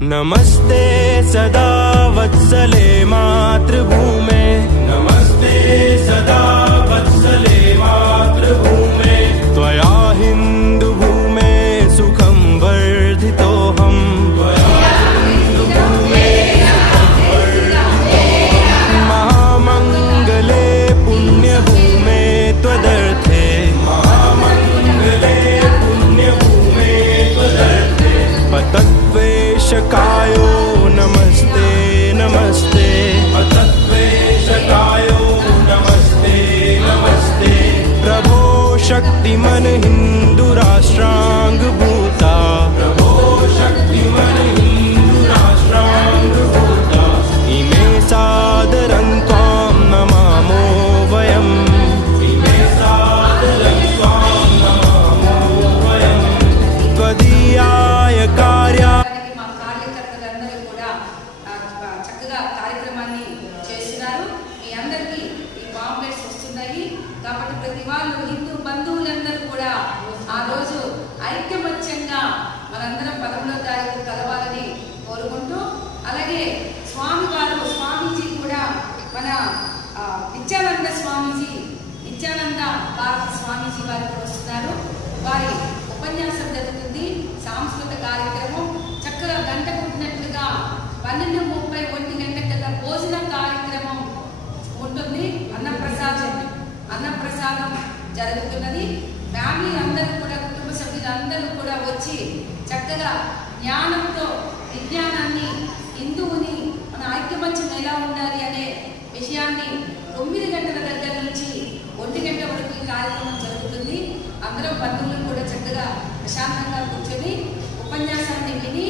नमस्ते सदा वत्सले मातृभूमे, नमस्ते सदा वत्सले मातृभूमे, त्वया हिन्दुभूमे सुखं वर्धितोऽहम्, त्वया हिन्दुभूमे सुखं वर्धितोऽहम्, महामङ्गले पुण्यभूमे त्वदर्थे, महामङ्गले पुण्यभूमे त्वदर्थे, पतत्वेशकायो नमस्ते नमस्ते, पतत्वेशकायो नमस्ते नमस्ते, प्रभो शक्तिमन हिंदू राष्ट्रांग भूता, प्रभो शक्तिमन हिंदू राष्ट्रांग भूता, इमे सादरं त्वां नमामो वयम्, इमे सादरं त्वां नमामो वयम्, त्वदीयाय कार्या కాబట్టి ప్రతి వాళ్ళు హిందూ బంధువులందరూ కూడా ఆ రోజు ఐక్యమత్యంగా మనందరం 11వ తారీఖు కలవాలని కోరుకుంటూ, అలాగే స్వామీజీ కూడా మన నిత్యానంద స్వామీజీ, నిత్యానంద భారత స్వామీజీ వారు కూడా వస్తున్నారు. వారి ఉపన్యాసం జరుగుతుంది, సాంస్కృతిక కార్యక్రమం చక్కగా గంట కొట్టినట్లుగా 12:30 1 గంటల భోజన కార్యక్రమం ఉంటుంది. అన్నప్రసాదం జరుగుతున్నది. ఫ్యామిలీ అందరూ కూడా, కుటుంబ సభ్యులందరూ కూడా వచ్చి చక్కగా జ్ఞానంతో విజ్ఞానాన్ని, హిందువుని మన ఐక్యమత్యం ఎలా ఉండాలి అనే విషయాన్ని 9 గంటల దగ్గర నుంచి 1 గంట వరకు ఈ కార్యక్రమం జరుగుతుంది. అందరం బంధువులు కూడా చక్కగా ప్రశాంతంగా కూర్చొని ఉపన్యాసాన్ని విని